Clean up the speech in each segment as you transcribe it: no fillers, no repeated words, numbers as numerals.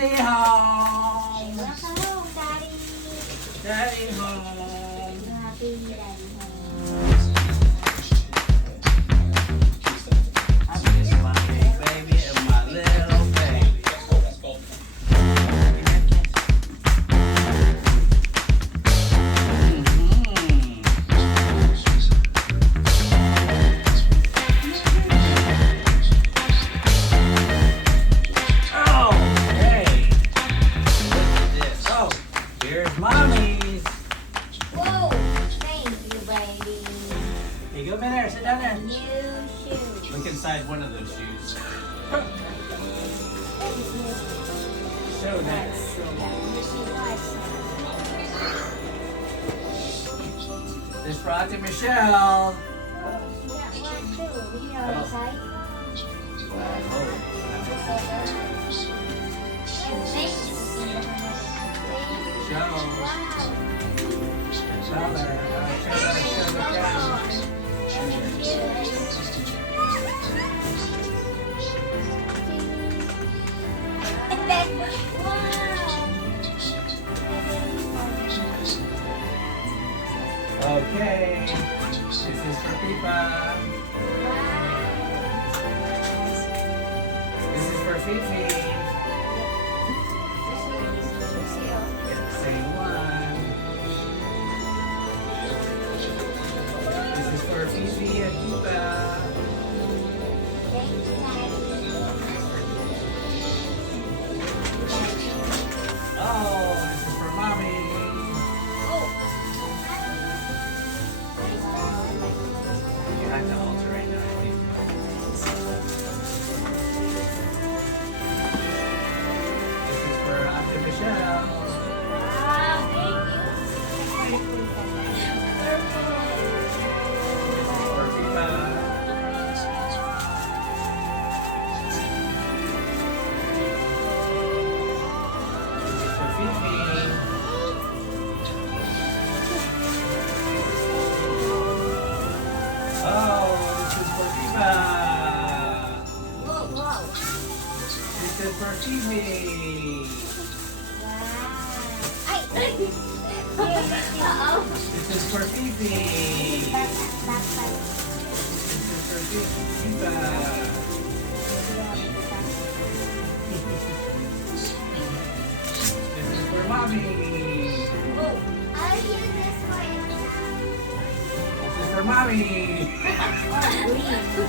Daddy home. Welcome home, Daddy. Daddy home. Happy Daddy home. I miss my big baby and my little baby. Oh, hey. Look at this. Oh, here's mommy's. Whoa! Thank you, baby. Hey, go over there. Sit down there. New shoes. Look inside one of those shoes. Show that. This for Auntie Michelle. Show. Tell her. Show the camera. Okay. This is for Pippa. This is for Fifi. Get the same one. This is for Fifi and Pippa. Oh, this is for Mommy. You have to alter right now, I think. This is for Auntie Michelle. This is for Pippa. This is for Fifi. Oh, this is for Pippa. This is for Fifi. This is for Fifi. This is for Pippa. This is for Mommy. This is for Mommy. This is for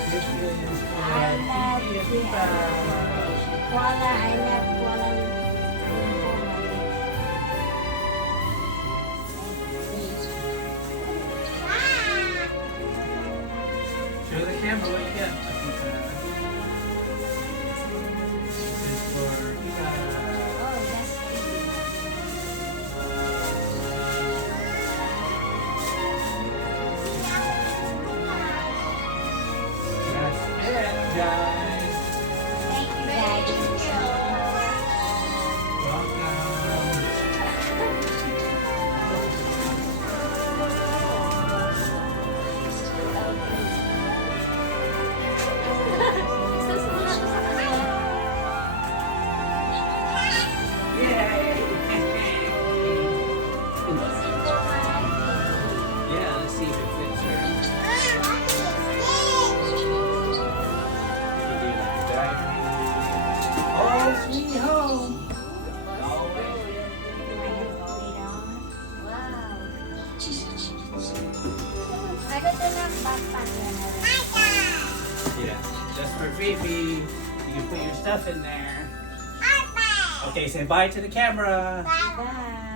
Fifi and Pippa. Show the camera what you get. This is for Pippa. That's it, guys. Welcome. Yay! Yeah, let's see if it fits her. You do like a diary. Oh, sweet home. Yeah, just for Fifi. You can put your stuff in there. Okay, say bye to the camera. Bye.